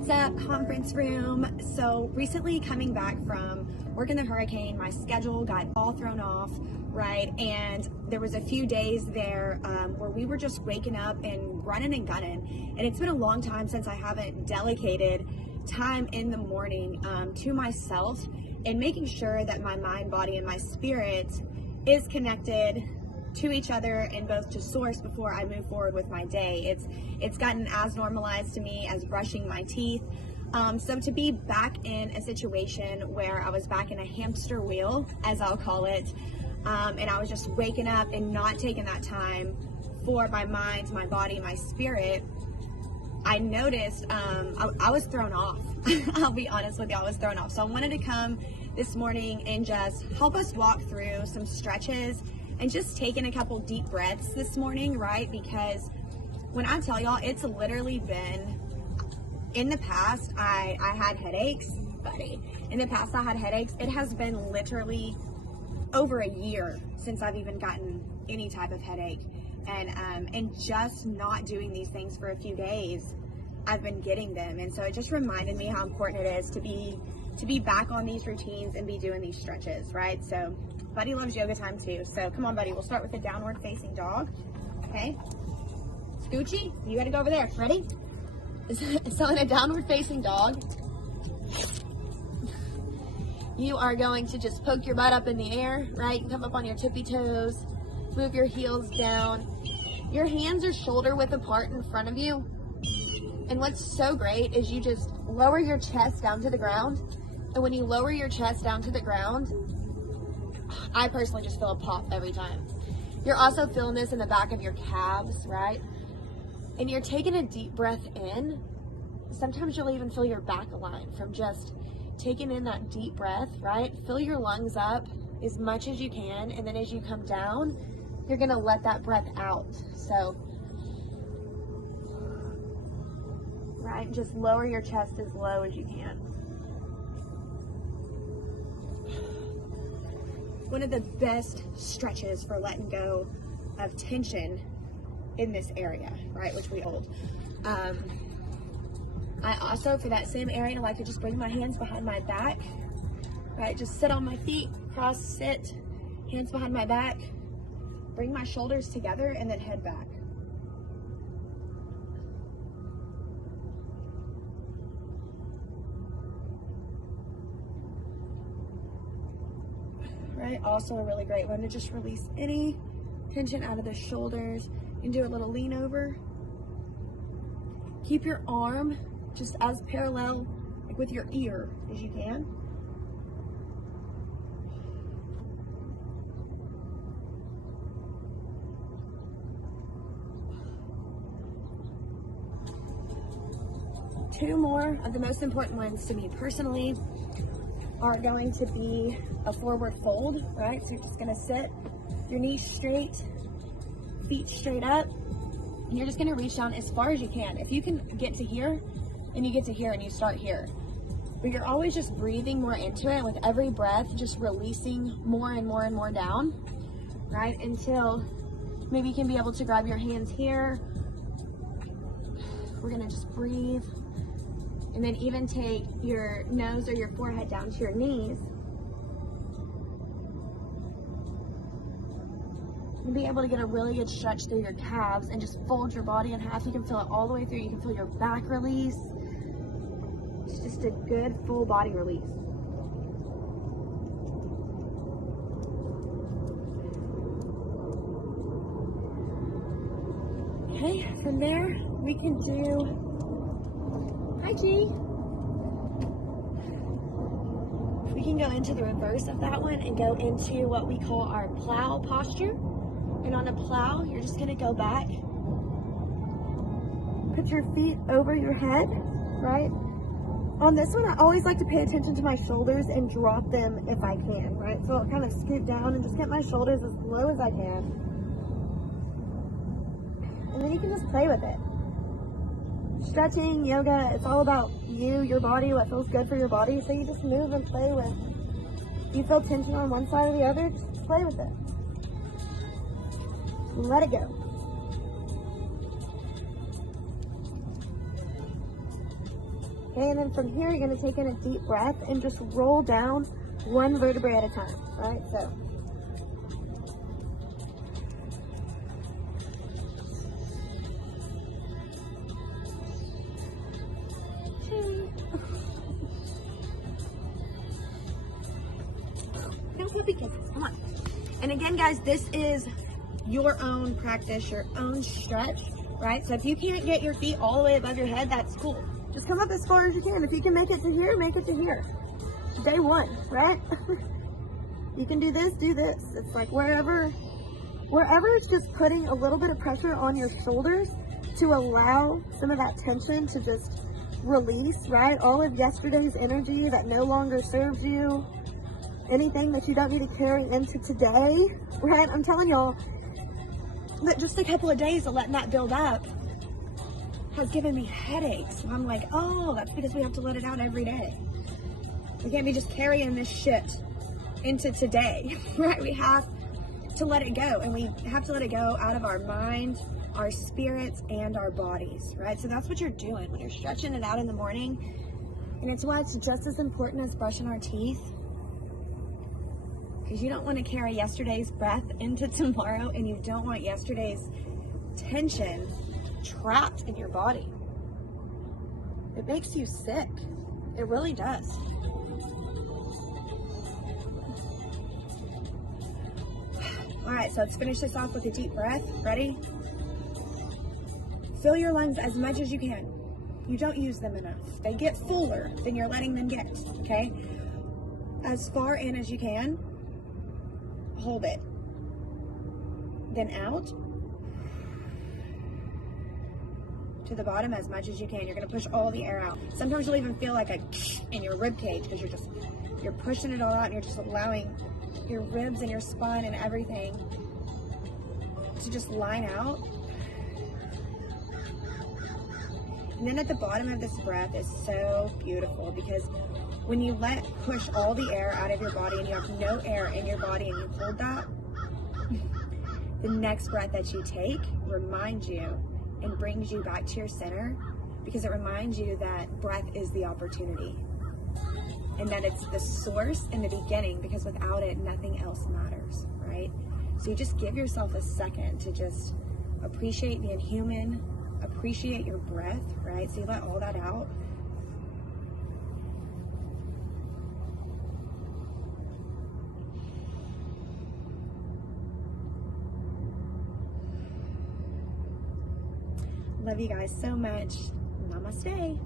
What's up, conference room? So recently coming back from working the hurricane, my schedule got all thrown off, right? And there was a few days there where we were just waking up and running and gunning. And it's been a long time since I haven't dedicated time in the morning to myself and making sure that my mind, body, and my spirit is connected to each other and both to source before I move forward with my day. It's gotten as normalized to me as brushing my teeth. So to be back in a situation where I was back in a hamster wheel, as I'll call it, and I was just waking up and not taking that time for my mind, my body, my spirit, I noticed I was thrown off. I'll be honest with you, I was thrown off. So I wanted to come this morning and just help us walk through some stretches and just taking a couple deep breaths this morning, right? Because when I tell y'all, it's literally been, in the past, I had headaches, buddy. In the past, I had headaches. It has been literally over a year since I've even gotten any type of headache. And just not doing these things for a few days, I've been getting them. And so it just reminded me how important it is to be back on these routines and be doing these stretches, right? So Buddy loves yoga time too. So come on, Buddy, we'll start with the downward facing dog. Okay. Scoochie, you gotta go over there. Ready? So in a downward facing dog, you are going to just poke your butt up in the air, right? You come up on your tippy toes, move your heels down. Your hands are shoulder width apart in front of you. And what's so great is you just lower your chest down to the ground. And when you lower your chest down to the ground, I personally just feel a pop every time. You're also feeling this in the back of your calves, right? And you're taking a deep breath in. Sometimes you'll even feel your back align from just taking in that deep breath, right? Fill your lungs up as much as you can. And then as you come down, you're gonna let that breath out. So, right, just lower your chest as low as you can. One of the best stretches for letting go of tension in this area, right, which we hold. I also, for that same area, I like to just bring my hands behind my back, right, just sit on my feet, cross, sit, hands behind my back, bring my shoulders together, and then head back. Right, also a really great one to just release any tension out of the shoulders. You can do a little lean over. Keep your arm just as parallel, like with your ear as you can. Two more of the most important ones to me personally are going to be a forward fold, right? So you're just gonna sit, your knees straight, feet straight up, and you're just gonna reach down as far as you can. If you can get to here, then you get to here and you start here. But you're always just breathing more into it with every breath, just releasing more and more and more down, right? Until maybe you can be able to grab your hands here. We're gonna just breathe. And then even take your nose or your forehead down to your knees. And be able to get a really good stretch through your calves and just fold your body in half. You can feel it all the way through. You can feel your back release. It's just a good full body release. Okay, from there we can do, hi G. We can go into the reverse of that one and go into what we call our plow posture. And on a plow, you're just gonna go back. Put your feet over your head, right? On this one, I always like to pay attention to my shoulders and drop them if I can, right? So I'll kind of scoot down and just get my shoulders as low as I can. And then you can just play with it. Stretching, yoga, it's all about you, your body, what feels good for your body. So you just move and play with. You feel tension on one side or the other, just play with it. Let it go. Okay, and then from here, you're gonna take in a deep breath and just roll down one vertebrae at a time, right? So. Come on. And again, guys, this is your own practice, your own stretch, right? So if you can't get your feet all the way above your head, that's cool. Just come up as far as you can. If you can make it to here, make it to here. Day one, right? You can do this, do this. It's like wherever it's just putting a little bit of pressure on your shoulders to allow some of that tension to just release, right? All of yesterday's energy that no longer serves you, anything that you don't need to carry into today, right? I'm telling y'all that just a couple of days of letting that build up has given me headaches. And I'm like, oh, that's because we have to let it out every day. We can't be just carrying this shit into today, right? We have to let it go, and we have to let it go out of our mind, our spirits, and our bodies, right? So that's what you're doing when you're stretching it out in the morning. And it's why it's just as important as brushing our teeth, because you don't want to carry yesterday's breath into tomorrow, and you don't want yesterday's tension trapped in your body. It makes you sick. It really does. All right, so let's finish this off with a deep breath. Ready? Fill your lungs as much as you can. You don't use them enough. They get fuller than you're letting them get, okay? As far in as you can. Hold it. Then out to the bottom as much as you can. You're gonna push all the air out. Sometimes you'll even feel like a in your rib cage because you're pushing it all out, and you're just allowing your ribs and your spine and everything to just line out. And then at the bottom of this breath is so beautiful, because when you push all the air out of your body and you have no air in your body and you hold that, the next breath that you take reminds you and brings you back to your center, because it reminds you that breath is the opportunity and that it's the source in the beginning, because without it, nothing else matters, right? So you just give yourself a second to just appreciate being human, appreciate your breath, right? So you let all that out. Love you guys so much. Namaste.